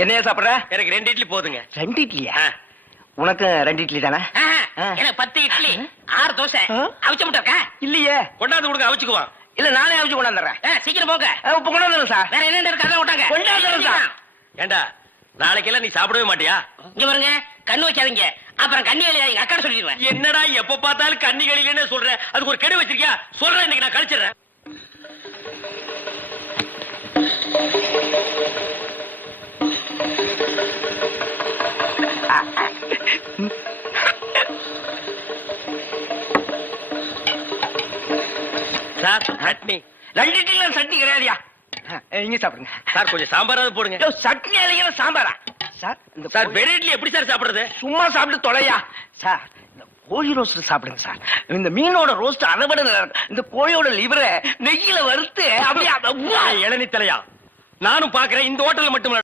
என்னையா சாப்பிடுற? எனக்கு 2 இட்லி போதுங்க. 2 இட்லியா? உனக்கு 2 இட்லி தானே? எனக்கு 10 இட்லி 6 தோசை அவிச்ச முட்டை இருக்கா? இல்லையே. கொண்டாந்து கொடுங்க, அவிச்சுக்குவான். இல்ல நானே அவிச்சு கொண்டாந்துறேன். சீக்கிரம் போங்க. இப்ப கொண்டாந்துறேன் சார். வேற என்ன இருக்கு அதெல்லாம் விட்டாங்க. கொண்டாந்துறேன் சார். ஏண்டா நாளைக்கெல்லாம் நீ சாப்பிடவே மாட்டியா? இங்க பாருங்க, கண்ணு வைக்காதீங்க, அப்புறம் கண்ணி வேலையா எங்க அக்கா சொல்லிடுவேன். என்னடா எப்ப பார்த்தாலும் கன்னிகளிலே சொல்ற? அதுக்கு ஒரு கெடு வச்சிருக்கியா? சொல்றேன், இன்னைக்கு நான் கழிச்சிடுறேன். சார் சட்னி. 2 இட்லில சட்னி கிடையாதுயா. இங்க சாப்பிடுங்க சார், கொஞ்சம் சாம்பாராவது போடுங்க. சட்னி அலைகிற சாம்பாரா சார்? இந்த சார் வெறும் இட்லி எப்படி சார் சாப்பிடுறது? சும்மா சாப்பிட்டு தொலையா சார். இந்த கோழி ரோஸ்ட் சாப்பிடுங்க சார். இந்த மீனோட ரோஸ்ட் அதை விட நல்லா இருக்கும். இந்த கோழியோட லிவரை நெய்யில வறுத்து அப்படியே இளநீ தலையா, நானும் பாக்குறேன். இந்த ஹோட்டல்ல மட்டும்